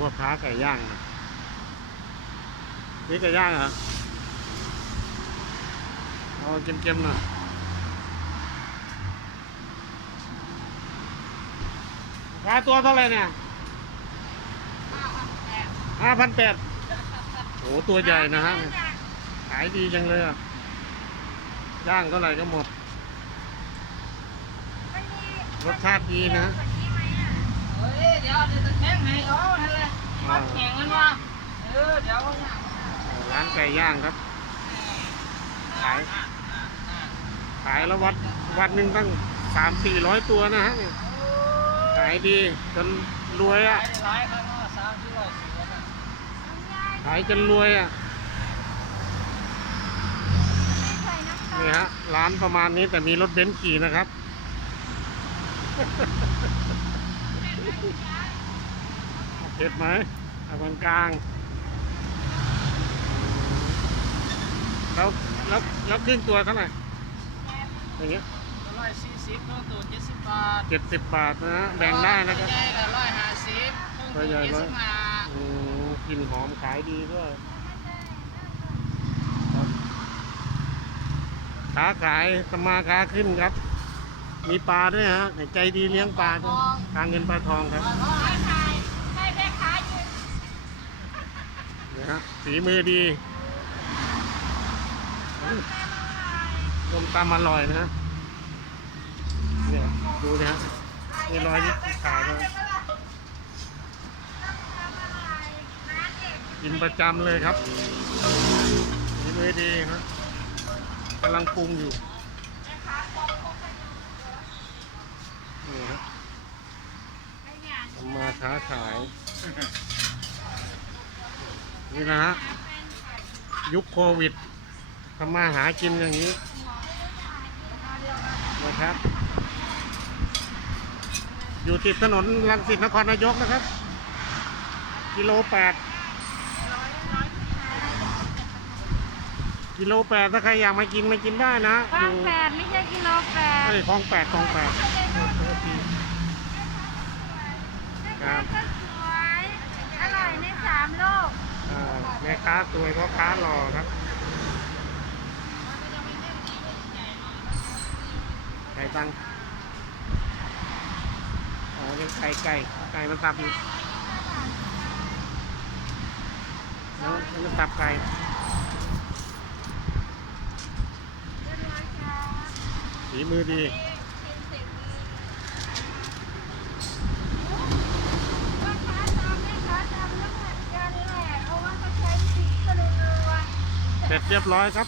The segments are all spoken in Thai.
พ่อค้าไก่ย่างนะนี่ไก่ย่างเหรอเอาเค็มๆหน่อยราคาตัวเท่าไหร่เนี่ยห้าพันแปดโอ้ตัวใหญ่นะฮะ ขายดีจังเลยอะ ย่างเท่าไหร่ก็หมด รสชาติดีนะ เฮ้ย เดี๋ยวเดี๋ยวจะแข่งให้เขานั่น แหละมาแข่งกันว่าเออเดี๋ยวเนี่ยร้านไก่ย่างครับ ขาย ขายแล้ววัดวันหนึ่งตั้งสามสี่ร้อยตัวนะฮะเนี่ยขายดีจนรวยขาอะยได้หลายครั้งว่าสามสี่ร้อยสี่ร้อยนะขายจนรวยอะนี่ฮะร้านประมาณนี้แต่มีรถเบนซ์ขี่นะครับเผ็ดไหม เอากลางกลางๆแล้วแล้วแล้วครึ่งตัวเท่าไหร่อย่างเงี้ยร้อยสี่สิบต้องตัวเจ็ดสิบบาทเจ็ดสิบบาทนะฮะแบ่งได้นะครับใหญ่ละร้อยห้าสิบต้องตัวเจ็ดสิบห้าอืมกลิ่นหอมขายดีด้วยครับค้าขายสมมาค้าขึ้นครับ มีปลาด้วยฮะใจดีเลี้ยงปลาด้วยปลาเงินปลาทองครับ นี่ฮะฝีมือดีต้มตำอร่อยนะฮะเนี่ยดูนะฮะมีรอยที่ขาด้วยกินประจำเลยครับฝีมือดีครับกำลังปรุงอยู่นี่ครับทำมาค้าขาย นี่นะฮะยุคโควิดทำมาหากินอย่างนี้นะครับ อยู่ติดถนนลังสิตนครนายกนะครับ กิโลแปดกิโลแปดถ้าใครอยากมากินมากินได้นะกว้าองยู่แปดไม่ใช่กิโลแปดเอ้ยคลองแปดคลองแปดโทษทีครับ ก็สวย อร่อยในสามโลก อ่าแม่ ค้าสวยเพราะค้าหล่อครับไก่ตังอ๋อยังไก่ไก่ไก่มันสับอยู่แล้วมันสับไก่เรียบร้อยครับฝีมือดี ว่าค้าตามแม่ค้าตามแล้วเหมือนกันแหละเพราะว่าเขาใช้พริกกระดูก เสร็จเรียบร้อยครับ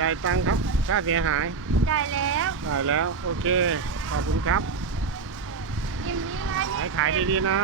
จ่ายตังค์ครับ ค่าเสียหายจ่ายแล้วจ่ายแล้ว โอเค ขอบคุณครับ ยิ้มนี้ร้านขายนี้ขายดีๆนะ